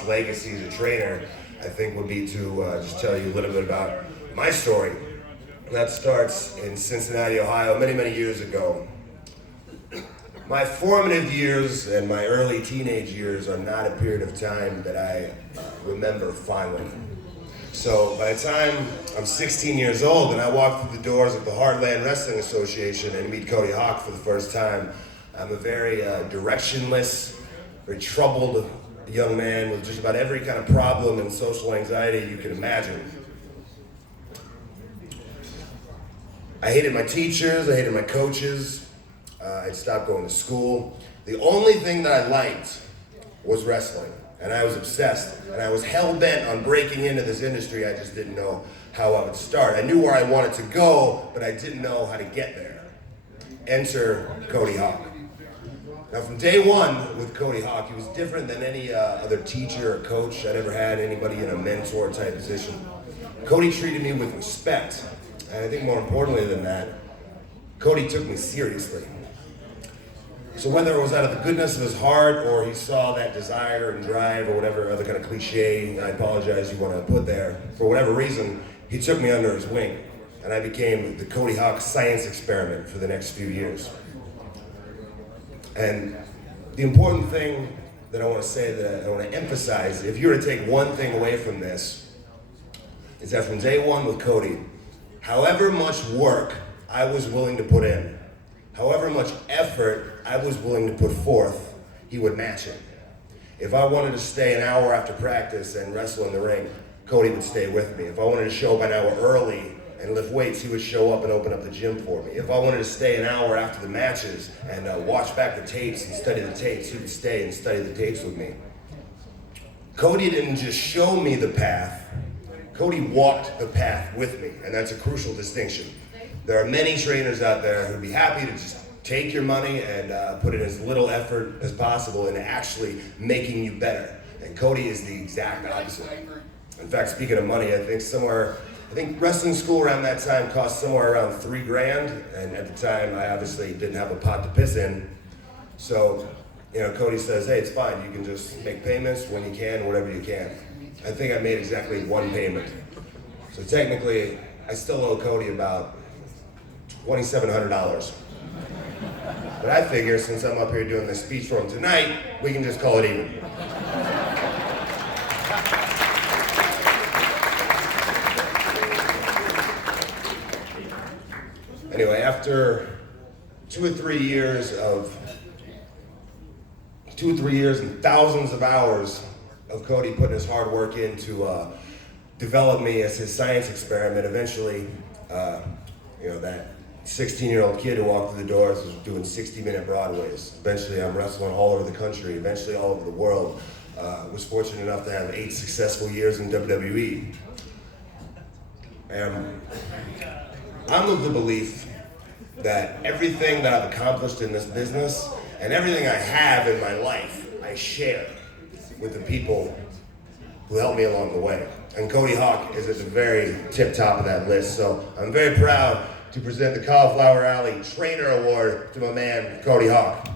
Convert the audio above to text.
legacy as a trainer, I think, would be to just tell you a little bit about my story. That starts in Cincinnati, Ohio, many, many years ago. My formative years and my early teenage years are not a period of time that I remember fondly. So by the time I'm 16 years old and I walk through the doors of the Heartland Wrestling Association and meet Cody Hawk for the first time, I'm a very directionless, very troubled young man with just about every kind of problem and social anxiety you can imagine. I hated my teachers, I hated my coaches, I'd stopped going to school. The only thing that I liked was wrestling, and I was obsessed, and I was hell-bent on breaking into this industry. I just didn't know how I would start. I knew where I wanted to go, but I didn't know how to get there. Enter Cody Hawk. Now, from day one with Cody Hawk, he was different than any other teacher or coach I'd ever had, anybody in a mentor type position. Cody treated me with respect, and I think more importantly than that, Cody took me seriously. So whether it was out of the goodness of his heart or he saw that desire and drive or whatever other kind of cliche, I apologize, you want to put there, for whatever reason, he took me under his wing, and I became the Cody Hawk science experiment for the next few years. And the important thing that I want to say, that I want to emphasize, if you were to take one thing away from this, is that from day one with Cody, however much work I was willing to put in, however much effort I was willing to put forth, he would match it. If I wanted to stay an hour after practice and wrestle in the ring, Cody would stay with me. If I wanted to show up an hour early and lift weights, he would show up and open up the gym for me. If I wanted to stay an hour after the matches and watch back the tapes and study the tapes, he would stay and study the tapes with me. Cody didn't just show me the path, Cody walked the path with me, and that's a crucial distinction. There are many trainers out there who'd be happy to just take your money and put in as little effort as possible in actually making you better. And Cody is the exact opposite. In fact, speaking of money, I think wrestling school around that time cost somewhere around $3,000, and at the time I obviously didn't have a pot to piss in. So, Cody says, hey, it's fine, you can just make payments when you can, whatever you can. I think I made exactly one payment. So technically, I still owe Cody about $2,700. But I figure since I'm up here doing this speech for him tonight, we can just call it even. Anyway, after 2 or 3 years and thousands of hours of Cody putting his hard work in to develop me as his science experiment, eventually, that 16-year-old kid who walked through the doors was doing 60-minute Broadways. Eventually, I'm wrestling all over the country, eventually all over the world. Was fortunate enough to have 8 successful years in WWE. And I'm of the belief that everything that I've accomplished in this business and everything I have in my life, I share with the people who helped me along the way. And Cody Hawk is at the very tip top of that list. So I'm very proud to present the Cauliflower Alley Trainer Award to my man, Cody Hawk.